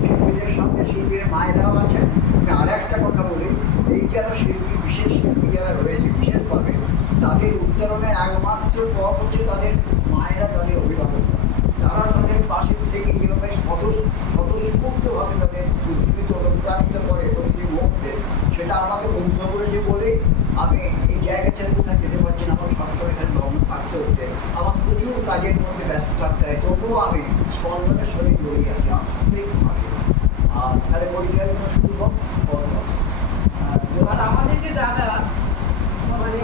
শিল্পীদের সঙ্গে শিল্পীর মায়েরাও আছেন। আর একটা কথা বলি, এই যারা শিল্পী, বিশেষ শিল্পী যারা রয়েছে বিশেষভাবে, তাদের উত্তরণের একমাত্র পথ হচ্ছে তাদের মায়েরা, তাদের অভিভাবকরা। তারা তাদের পাশে থেকে যেভাবে স্বতঃস্ফূর্তভাবে তাদের উজ্জীবিত অনুপ্রাণিত করে প্রতিটি মুহূর্তে, সেটা আমাকে মুগ্ধ করেছে বলেই আমি এই জায়গা ছেড়ে কোথাও যেতে পারছি না। আমার সবসময় এখানে লগ্ন থাকতে হচ্ছে, আমার প্রচুর কাজের মধ্যে ব্যস্ত থাকতে হয়, তবুও আমি স্পন্দনের সঙ্গে জড়িয়ে আছি আন্তরিকভাবে। আর তাহলে পরিচয় শুরু হোক। আর আমাদের যে দাদা মানে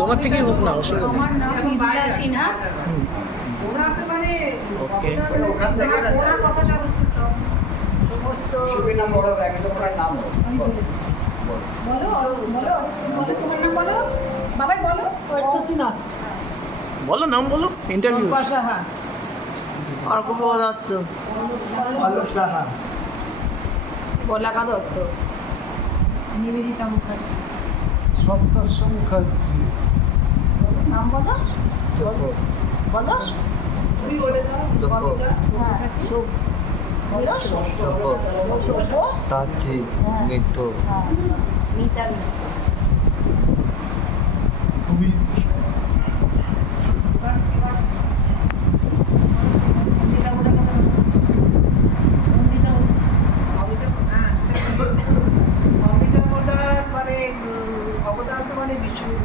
তোমার থেকেই হোক না, অসুবিধা নেই। আমার নাম বিজয়া সিনহা। ওরা তো মানে ওখান থেকে ওরা কথাটা সমস্ত শিল্পীর নাম বড় একদম নাম আমি বলেছি। বলো বলো বলো তোমার নাম বলো, বাবাই বলো। একটু সিনহা বলো, নাম বলো, ইন্টারভিউ। সাহা, অর্কপ দত্ত, বলাকা দত্ত, নিবেদিতা মুখার্জি। সপ্তাশ্য মুখার্জি। নাম বলো বলো। তুমি বলে দাও। হ্যাঁ শুভ বলো। শুভ তাচ্ছি নৃত্য। মিতালি। খুবই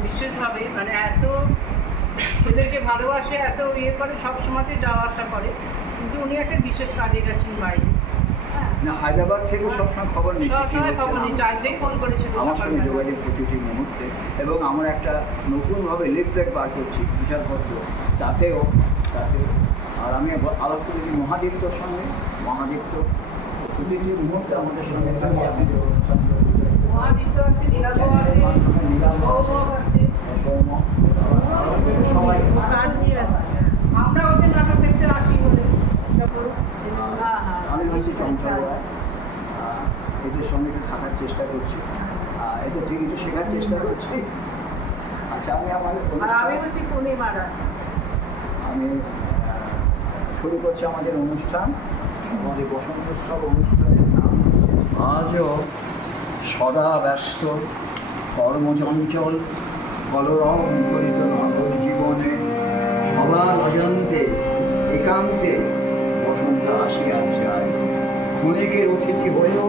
বিশেষভাবে মানে এত এদেরকে ভালোবাসে, এত ইয়ে করে, সব সময়তে যাওয়া আসা করে, কিন্তু উনি একটা বিশেষ কাজে গেছেন বাইরে। না, হায়দ্রাবাদ থেকে সবসময় খবর নিচ্ছে, কি সবসময় খবর হচ্ছে নিচ্ছে, না। আজকেই ফোন করেছিল আমার সঙ্গে যোগাযোগ প্রতিটি মুহূর্তে, এবং আমরা একটা নতুনভাবে লিফলেট বার করছি তুষারপত্র, তাতেও। আর আমি আলাপ করেছি মহাদীপ্তর সঙ্গে। মহাদীপ্ত প্রতিটি মুহূর্তে আমাদের সঙ্গে থাকে, আমাদের অনুষ্ঠানগুলো মহাদীপ্ত আছে, নীলাভ আছে, সৌরভ আছে, সবাই। কাজ নিয়ে আসে। আমরা ওদের নাটক দেখতে আসি বলে। হ্যাঁ হ্যাঁ, আমি হচ্ছি চঞ্চল রায়। এদের সঙ্গে একটু থাকার চেষ্টা করছি, এদের থেকে একটু শেখার চেষ্টা করছি। আচ্ছা, আমি আমাদের আর আমি হচ্ছি পূর্ণিমা রায়। আমি শুরু করছি আমাদের অনুষ্ঠান। আমাদের বসন্ত উৎসব অনুষ্ঠানের নাম আজও সদা ব্যস্ত কর্মচঞ্চল কলরব মুখরিত নগর জীবনে সবার অজান্তে একান্তে বসন্ত আসিয়া যায়। ক্ষণিকের অতিথি হয়েও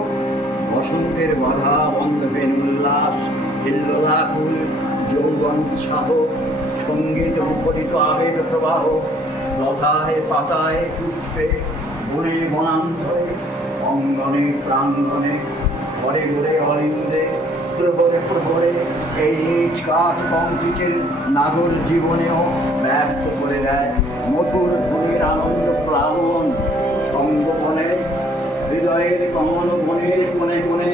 বসন্তের বাধা বন্ধবেন উল্লাস, হিল্লোলাকুল যৌবন উৎসাহ, সঙ্গীত মুখরিত আবেগ প্রবাহ, লতায় পাতায় পুষ্পে বনে বনান্তরে, অঙ্গনে প্রাঙ্গণে, ঘরে ঘরে অলিন্দে, প্রহরে এই ইট কাঠ কংক্রিটের নাগর জীবনেও ব্যর্থ করে দেয় মধুর ধ্বনির আনন্দ প্লাবন। সঙ্গবনে হৃদয়ের কমল বনের কোণে কোণে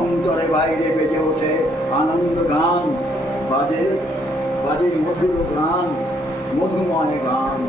অন্তরে বাইরে বেজে ওঠে আনন্দ গান, বাজে মধুর গান, মধুময় গান।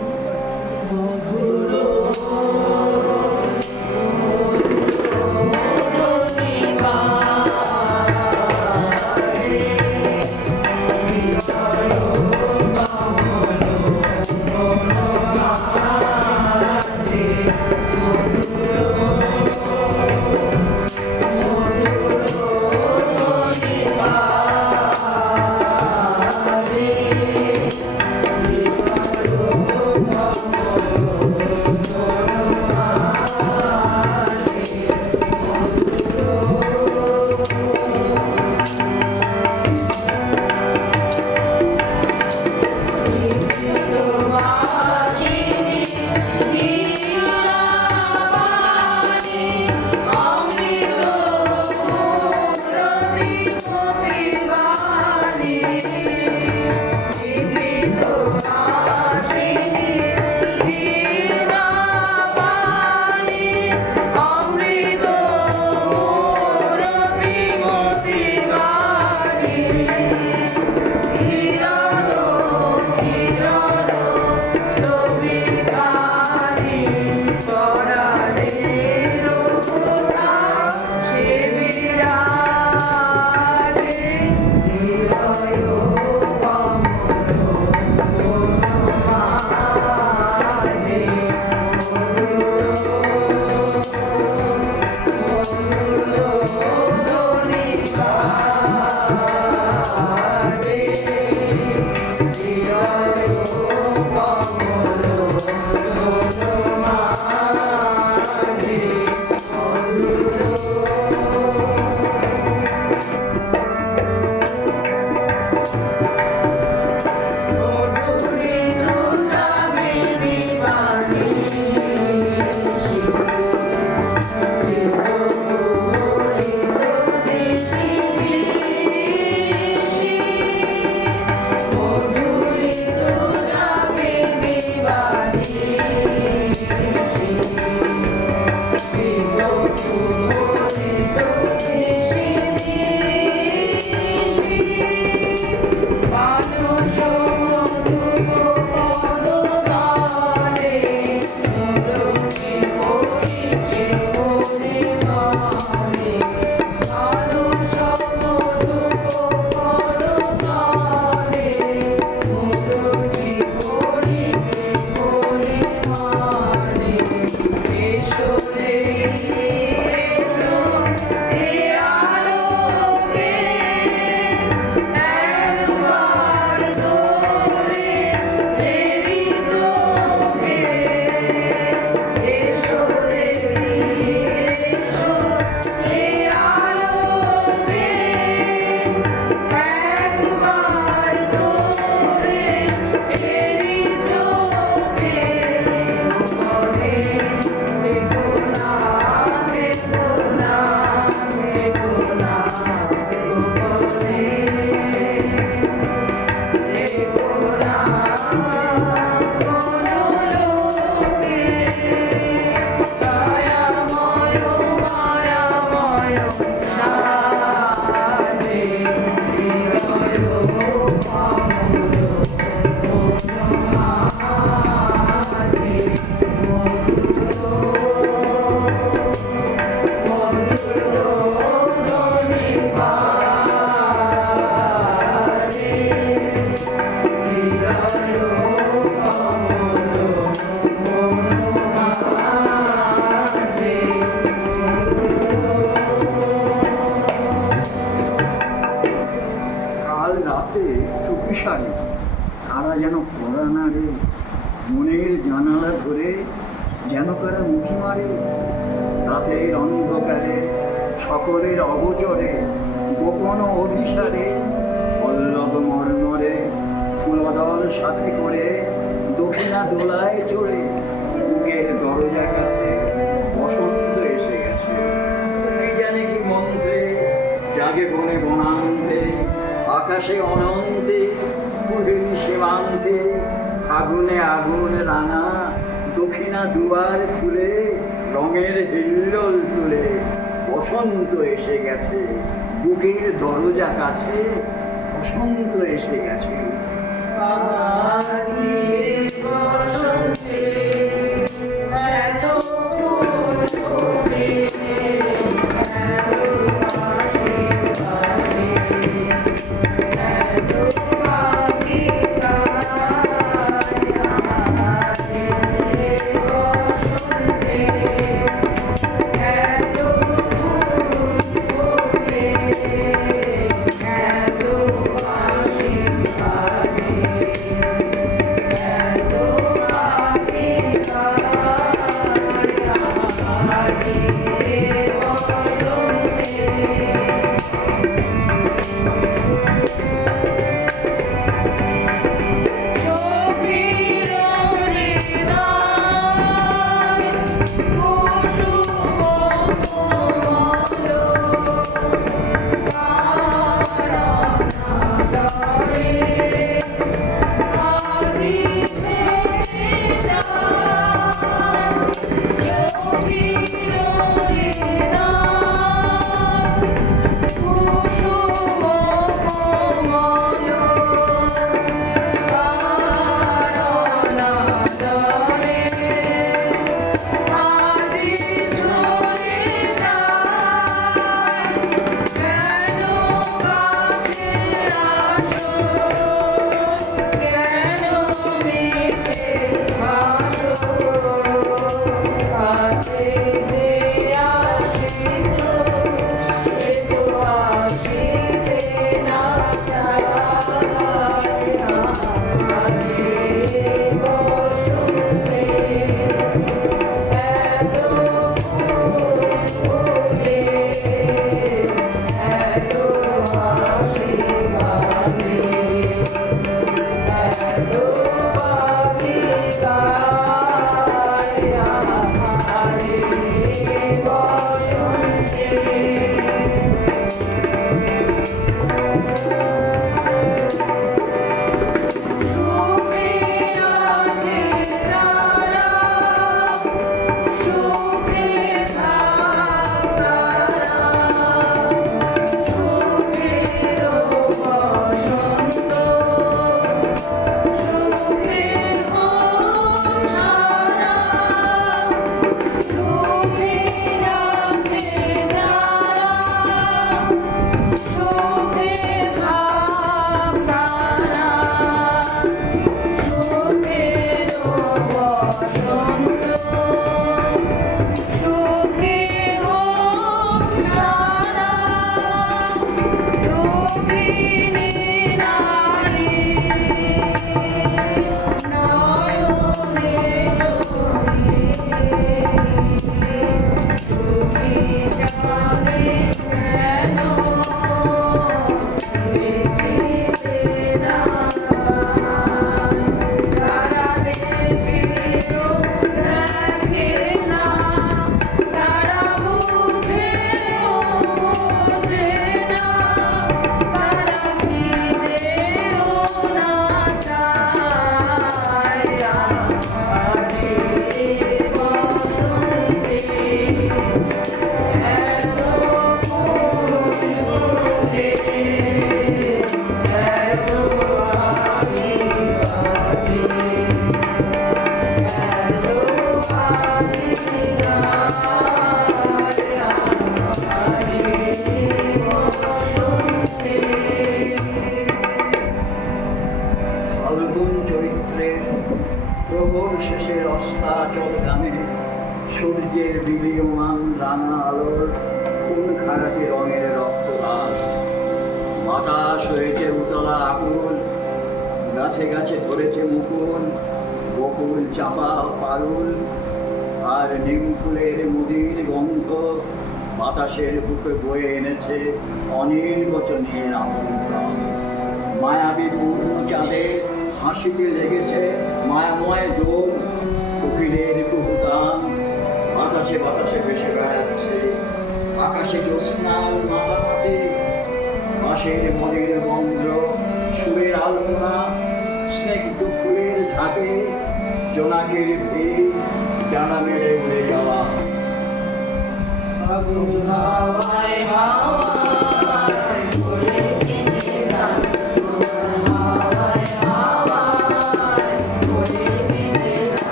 কাল রাতে চুপিসারে কারা যেন পড়ানা রে, মনের জানালা ধরে যেন কারা মুখি মারে। রাতের অন্ধকারে সকলের অগোচরে গোপন অভিসারে পল্লব মর্মরে ফুলদল সাথে করে দক্ষিণা দোলায় চড়ে বুকের দরজা কাছে বসন্ত এসে গেছে। কি জানে কি মন্ত্রে জাগে বনে বনান্তে, আকাশে অনন্তে পুরীর সীমান্তে আগুনে আগুন রাঙা দক্ষিণা দুয়ার খুলে রঙের হিল্লোল তুলে বসন্ত এসে গেছে। বুকের দরজা কাছে বসন্ত এসে গেছে। সূর্যের বিলীয়মান রাঙা আলোর খুন খারাপি রঙের রক্তরাজ। বাতাস হয়েছে উতলা আকুল, গাছে গাছে ধরেছে মুকুল, বকুল চাপা পারুল আর নিম ফুলের মুদির গন্ধ বাতাসের বুকে বয়ে এনেছে অনির্বচনীয় আমন্ত্রণ। মায়াবী পূর্ণ চাঁদে হাসিতে লেগেছে মায়াময় দোল, কোকিলের কুহুতান বাতাসে বাতাসে ভেসে বেড়াচ্ছে। আকাশে জ্যোৎস্নার মাতামাতি, বাঁশের মদের মন্ত্র, সুরের আলপনা, স্নিগ্ধ ফুলের ঝাঁকে জোনাকের ভিড়, ডানা মেলে উড়ে যাওয়া।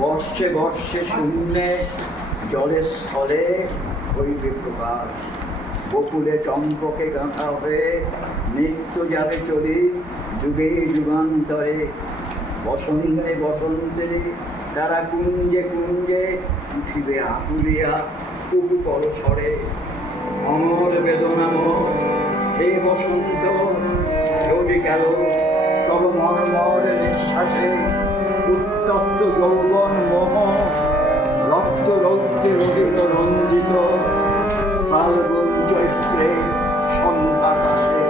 বর্ষে বর্ষে শূন্যে জলে স্থলে হইবে প্রকাশ। বকুলে চম্পকে গাঁথা হয়ে নিত্য যাবে চলি যুগে যুগান্তরে। বসন্তে বসন্তে তারা কুঞ্জে কুঞ্জে উঠিবে আকুলিয়া কুকু পরশরে। অমর বেদনাময় হে বসন্ত রবি গেল তব মর্মর নিঃশ্বাসে। উত্তপ্ত যৌবন মোহ রক্ত রৌদ্রে রহিল রঞ্জিত। ফাল্গুন চৈত্রে সন্ধ্যাকাশে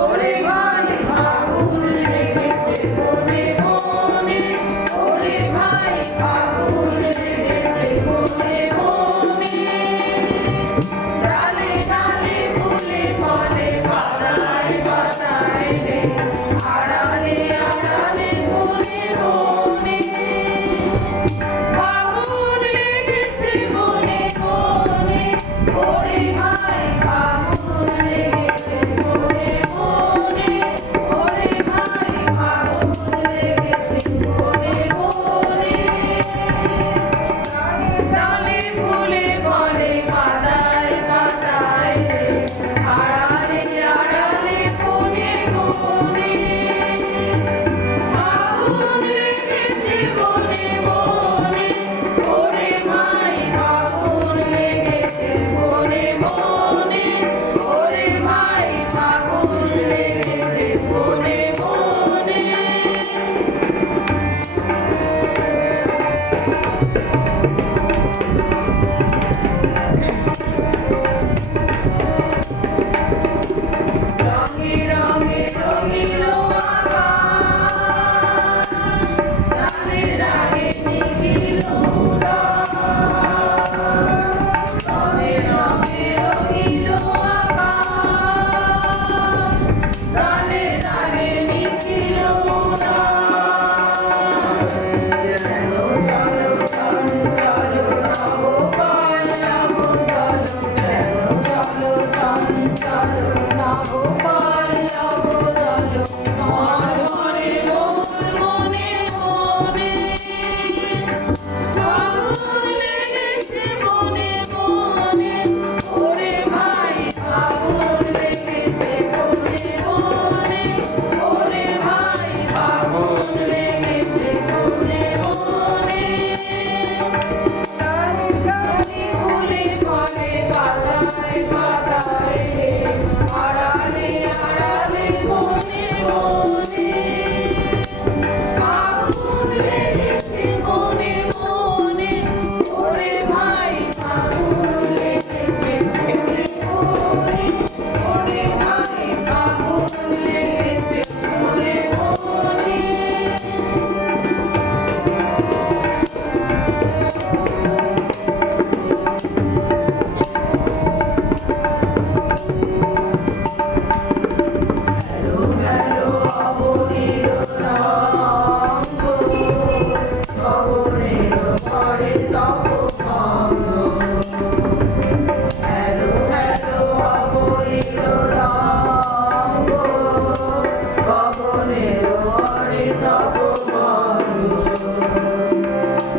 ওরে ভাই ফাগুন লেগেছে বনে বনে, ওরে ভাই ফাগুন লেগেছে বনে বনে। ডালে ডালে ফুলে ফলে পাতায় পাতায় রে, আড়ালে আড়ালে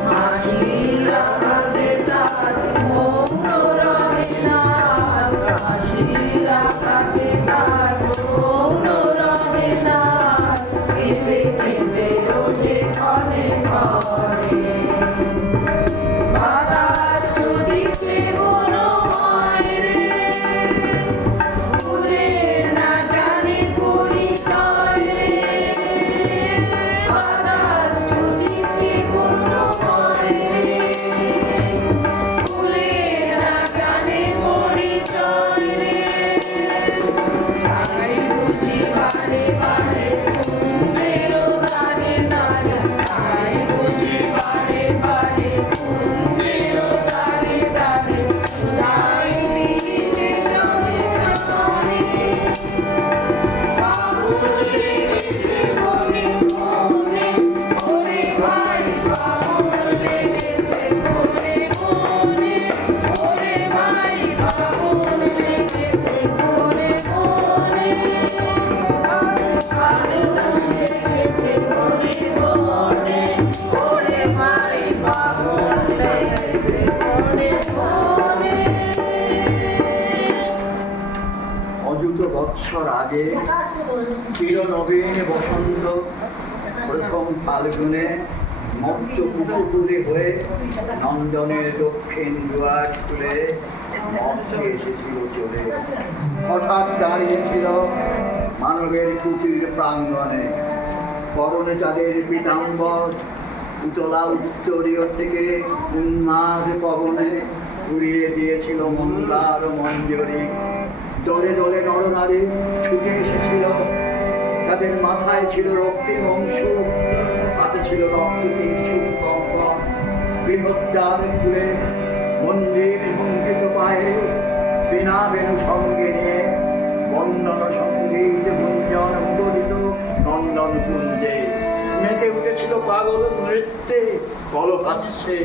হাসির আঘাতে তার মৌন রহে না, হাসির আঘাতে তার মৌন রহে না, কেঁপে কেঁপে ওঠে ক্ষণে ক্ষণে। বাতাস ছুটিছে বনময় রে, ফুলে না জানে পরিচয় রে। বাতাস ছুটিছে বনময় রে, ফুলে না জানে পরিচয় রে। তাই বুঝি বারে বারে কুঞ্জের দ্বারে দ্বারে, তাই বুঝি বারে বারে কুঞ্জের দ্বারে দ্বারে, তাই ফিরিতে জনে জনে। পাগল লেগেছে মনে মনে, ওরে ভাই পাগল লেগেছে মনে মনে, ওরে ভাই পাগল লেগেছে মনে মনে। পাগল লেগেছে মনে মনে, ওরে ভাই পাগল লেগেছে মনে মনে। অযুত বৎসর আগে চিরনবীন বসন্ত প্রথম ফাল্গুনে মত্ত কুকুরে হয়ে নন্দনের দক্ষিণ দুয়ার খুলে মর্তে এসেছিল চলে। হঠাৎ দাঁড়িয়েছিল মানবের কুটির প্রাঙ্গণে, পরনে তাদের পীতাম্বর, উতলা উত্তরীয় থেকে উন্মাদ পবনে উড়িয়ে দিয়েছিল মন্দার মঞ্জরি। দলে দলে নরনারী ছুটে এসেছিল, তাদের মাথায় ছিল রক্তিম অংশ, হাতে ছিল রক্তহীন কঙ্কন। বৃহদ্বার খুলে মন্দির ঝঙ্কিত পায়ে বিনা বেণু সঙ্গে নিয়ে বন্দন সঙ্গীত গুঞ্জন মুখরিত নন্দন কুঞ্জে মেতে উঠেছিল পাগল নৃত্যে কলহাস্যে।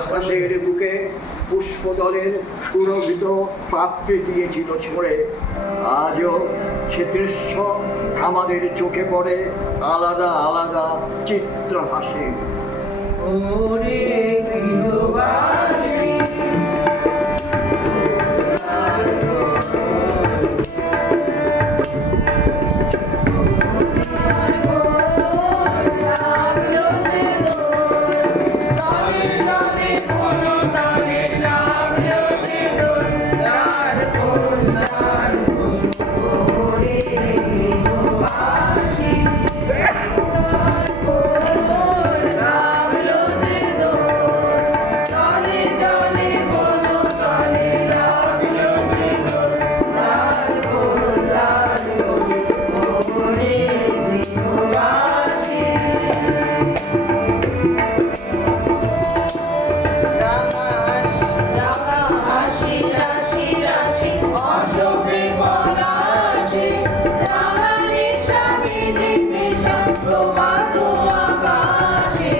আকাশের বুকে পুষ্পদলের সুরভিত পাপড়ি দিয়েছিল ছড়ে। আজও সে দৃশ্য আমাদের চোখে পড়ে আলাদা আলাদা চিত্র হাসে। ওরে গৃহবাসী, লাগলো যে দোল, চলে চলে কোনো তালে লাগলো যে দোল, তার দোল তার দোল। ওরে গৃহবাসী, লাগলো যে দোল, চলে চলে কোনো তালে লাগলো যে দোল, তার দোল তার দোল। ওরে গৃহবাসী, রাঙা হাসি রাশি রাশি অশোকে পলাশে, রাঙা নিশা বিধি নিশা প্রভাত আকাশে।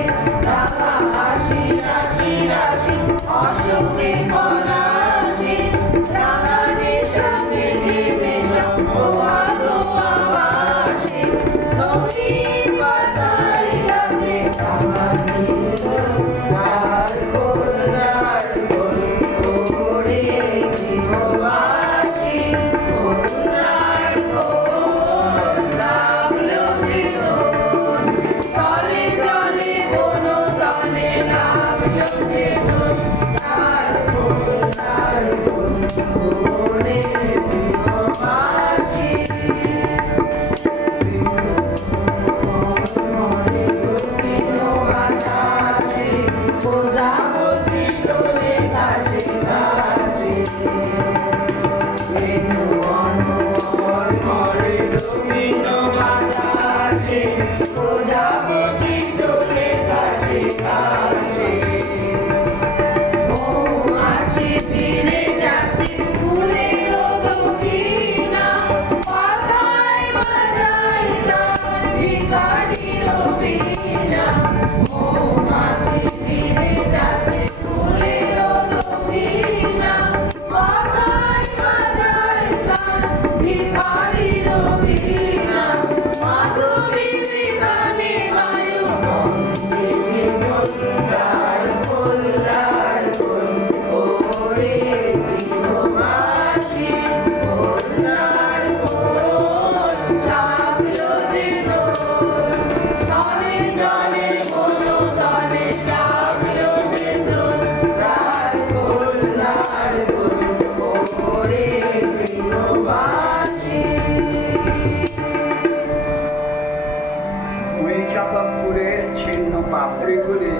রাঙা হাসি রাশি রাশি অশোকে পলাশে, রাঙা নিশা বিধি নিশা প্রভাত আকাশে। নদীর পাতায় লাগে কাহানির তার গোল তার গোল। ওরে গৃহবাসী, গোল তার গোল, লাগলো যে দোল, তলে তলে বন তলে লাগলো যে দোল, তার গোল মই চাপা ফুলের ছিন্ন পাপড়িগুলি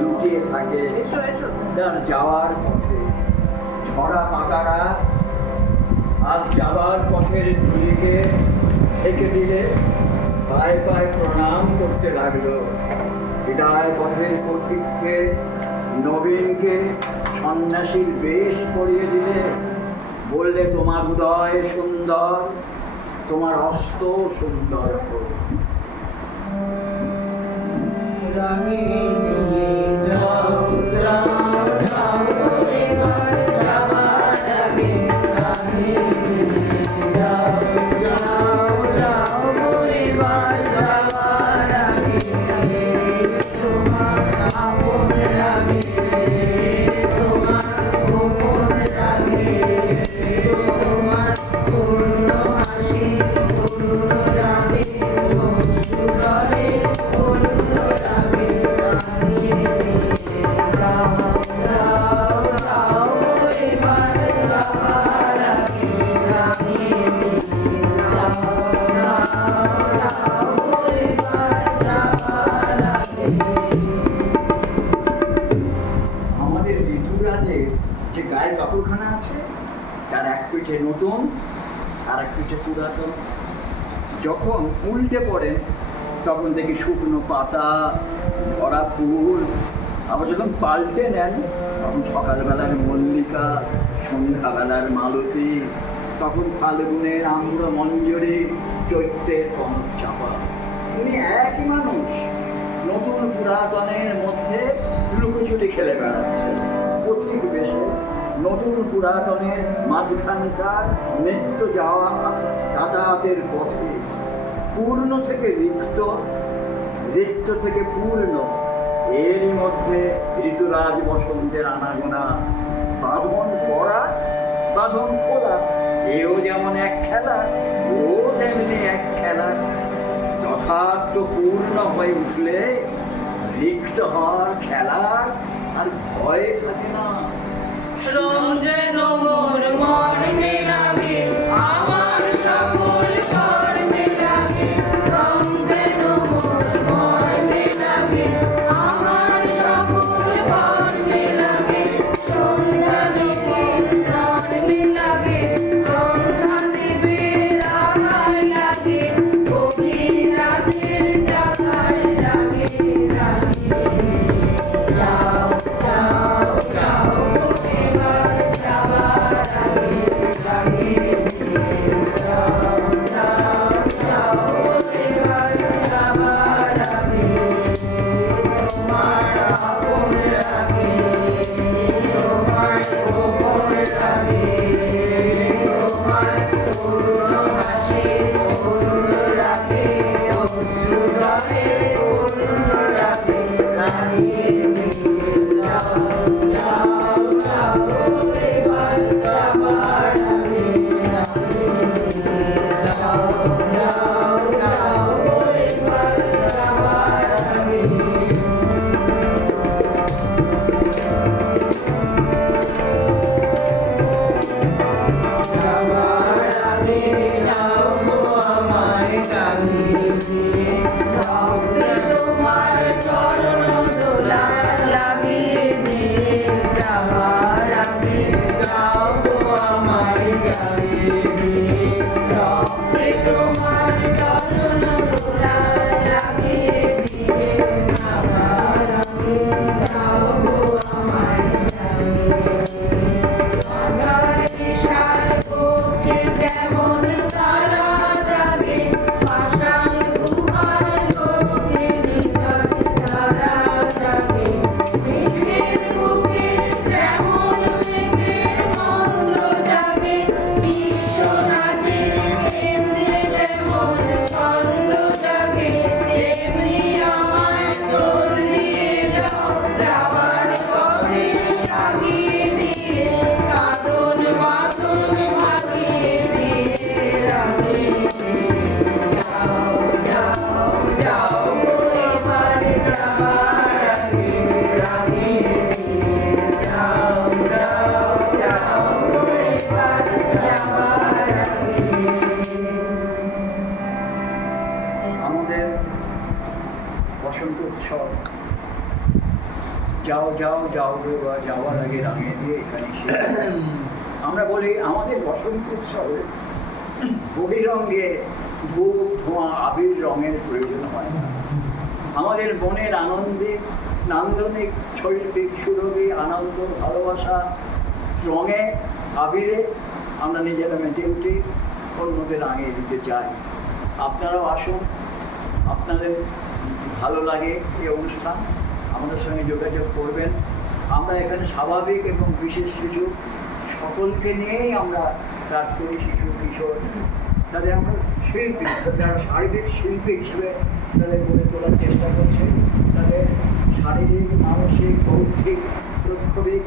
লুকিয়ে থাকে এসো এসো তার যাওয়ার পথে। ঝরা পাতারা আজ যাওয়ার পথের ধুলিকে ঢেকে দিলে পায়ে পায়ে প্রণাম করতে লাগলো। বিদায় পথের পথিককে নবীনকে সন্ন্যাসীর বেশ পরিয়ে দিলে, বললে তোমার উদয় সুন্দর, তোমার অস্ত সুন্দর হোক। আমাদের ঋতুরাজের যে গায়ে কাপড়খানা আছে তার এক পিঠে নতুন আর এক পিঠে পুরাতন। যখন উল্টে পড়েন তখন দেখি শুকনো পাতা, ঝরা ফুল। আবার যখন পাল্টে নেন তখন সকালবেলার মল্লিকা, সন্ধ্যাবেলার মালতী, তখন ফাল্গুনের আম্র মঞ্জরি, চৈত্রের কনক চাপা। উনি একই মানুষ, নতুন পুরাতনের মধ্যে লুকোচুরি খেলে বেড়াচ্ছেন পথিক বেশে। নতুন পুরাতনের মাঝখানকার নিত্য যাওয়া যাতায়াতের পথে, পূর্ণ থেকে রিক্ত, রিক্ত থেকে পূর্ণ, এরই মধ্যে ঋতুরাজ বসন্তের আনাগোনা। বাঁধন পড়া, বাঁধন খোলা, এও যেমন এক খেলা, ও তেমনি এক খেলা। যথার্থ পূর্ণ হয়ে উঠলে রিক্ত হওয়ার খেলা আর ভয় থাকে না। রঞ্জন মোর মর্মে লাগে, আমার সকল কর্মে লাগে। রঞ্জন মোর মর্মে লাগে, আমার সকল কর্মে লাগে। সন্ধ্যা নবীন রর্মে লাগে, সন্ধ্যা দেবের আগায় লাগে। গভীর রাতের জাগায় লাগে লাগে। যাও যাও যাও এবার যাবার আগে লাগে। যাও যাও যাও এবার যাবার আগে। তোমার আপন লাগে, তোমার গোপন লাগে। তোমার করুণ হাসি করুণ লাগে, অশ্রু ঝরে করুণ লাগে লাগে। যাও যাও যাও এবার যাবার আগে লাগে। যাও যাও যাও এবার যাবার আগে। যাবার আগে যাও গো আমায় টাঙিয়ে দিয়ে। ভক্তি তোমার চরণ দোলা লাগিয়ে দিয়ে। যাবার আগে যাও গো আমায় টাঙিয়ে দিয়ে। ভক্তি তোমার চরণ দোলা লাগিয়ে দিয়ে। যাবার আগে যাও গো আমায় টাঙিয়ে দিয়ে। আধার বিশাল পক্ষে যেমন তারা জাগে, পাষাণ গুহার লোকে নিকট তারা জাগে। মেঘের বুকে যেমন মেঘের মন্দ্র জাগে, বিশ্ব নাচের কেন্দ্রে যেমন ছন্দ জাগে। তেমনি আমায় দোল দিয়ে যাও, যাবার পথে লাগিয়ে দিয়ে। কাঁদন বাঁধন ভাগিয়ে দিয়ে রাগে। যাও যাও যাও গো এবার যাবার আগে রাগে। যাও যাও যাও গো এবার যাবার আগে। আমাদের বসন্ত উৎসব যাও যাও যাও রে বা যাওয়ার আগে রাঙিয়ে দিয়ে এখানে শেষ। আমরা বলি আমাদের বসন্ত উৎসবে বহিরঙ্গে ধূপ ধোঁয়া আবির রঙের প্রয়োজন হয় না। আমাদের মনের আনন্দে নান্দনিক শৈল্পিক সুরভি আনন্দ ভালোবাসা রঙে আবিরে আমরা নিজেরা মেতে উঠি, অন্যকে রাঙিয়ে দিতে চাই। আপনারাও আসুন, আপনাদের ভালো লাগে এই অনুষ্ঠান, আমাদের সঙ্গে যোগাযোগ করবেন। আমরা এখানে স্বাভাবিক এবং বিশেষ কিছু সকলকে নিয়েই আমরা কাজ করি, শিশু কিশোর তাদের আমরা শিল্পী, যারা শারীরিক শিল্পী হিসেবে তাদের গড়ে তোলার চেষ্টা করছে। তাদের শারীরিক মানসিক বৌদ্ধিক দক্ষবিক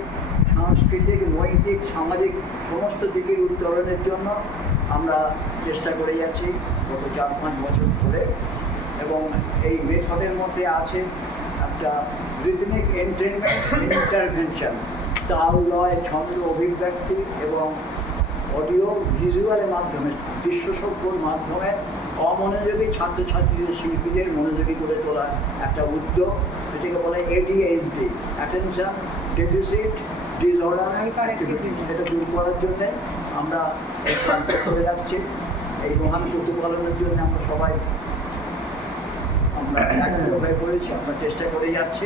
সাংস্কৃতিক নৈতিক সামাজিক সমস্ত দিকের উত্তরণের জন্য আমরা চেষ্টা করে যাচ্ছি গত 4-5 বছর ধরে। এবং এই মেথডের মধ্যে আছে একটা রিদমিক এন্টারটেনমেন্ট ইন্টারভেনশন, তাল লয় ছন্দ অভিব্যক্তি এবং অডিও ভিজুয়ালের মাধ্যমে দৃশ্যসভ্যর মাধ্যমে অমনোযোগী ছাত্রছাত্রীদের শিল্পীদের মনোযোগী করে তোলার একটা উদ্যোগ, যেটাকে বলে ADHD, attention deficit disorder activities. এটা দূর করার জন্যে আমরা এই প্রান্ত করে রাখছি। এই মহান প্রতিপালনের জন্য আমরা সবাই একগুলো হয়ে পড়েছি, আমরা চেষ্টা করে যাচ্ছি।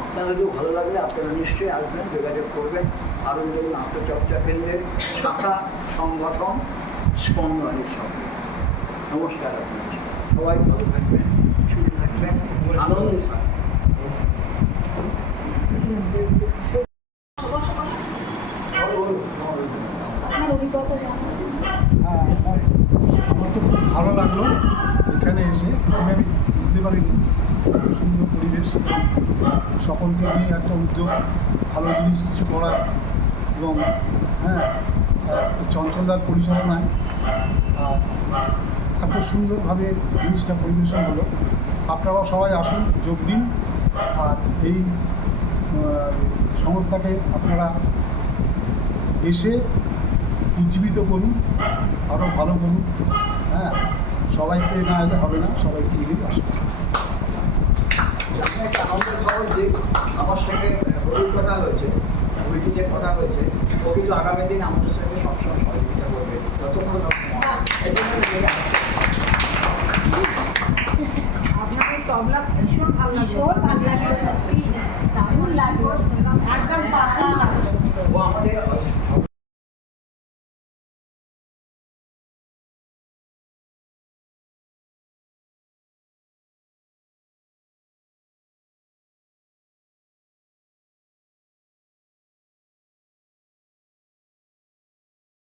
আপনাদেরও ভালো লাগলে আপনারা নিশ্চয়ই আসবেন, যোগাযোগ করবেন। আনন্দগুলো আত্মচর্চা কেন্দ্রের শাখা সংগঠন স্পন্দনের সঙ্গে। নমস্কার আপনাদের, সবাই ভালো থাকবেন, সুস্থ থাকবেন, আনন্দে থাকবেন। হ্যাঁ, আমার তো খুব ভালো লাগলো এখানে এসে। আমি বুঝতে পারিনি এত সুন্দর পরিবেশ, সকলকে নিয়ে একটা উদ্যোগ, ভালো জিনিস কিছু করা এবং চঞ্চলদার পরিচালনায় এত সুন্দরভাবে জিনিসটা পরিবেশন হলো। আপনারাও সবাই আসুন, যোগ দিন, আর এই সংস্থাকে আপনারা এসে উজ্জীবিত করুন, আরও ভালো করুন। সবাইকে না এলে হবে না, সবাইকে এলেই আসুন। আমি একটা আনন্দের খবর দিই, আমার সঙ্গে হরির কথা হয়েছে, হরিটিতে কথা হয়েছে। ও কিন্তু আগামী দিন আমাদের সঙ্গে সবসময় সহযোগিতা করবে, যতক্ষণ আপনাদের তবলা ভীষণ ভালো ভীষণ ভালো লাগলো, সত্যি দারুণ লাগলো, একদম পাকা।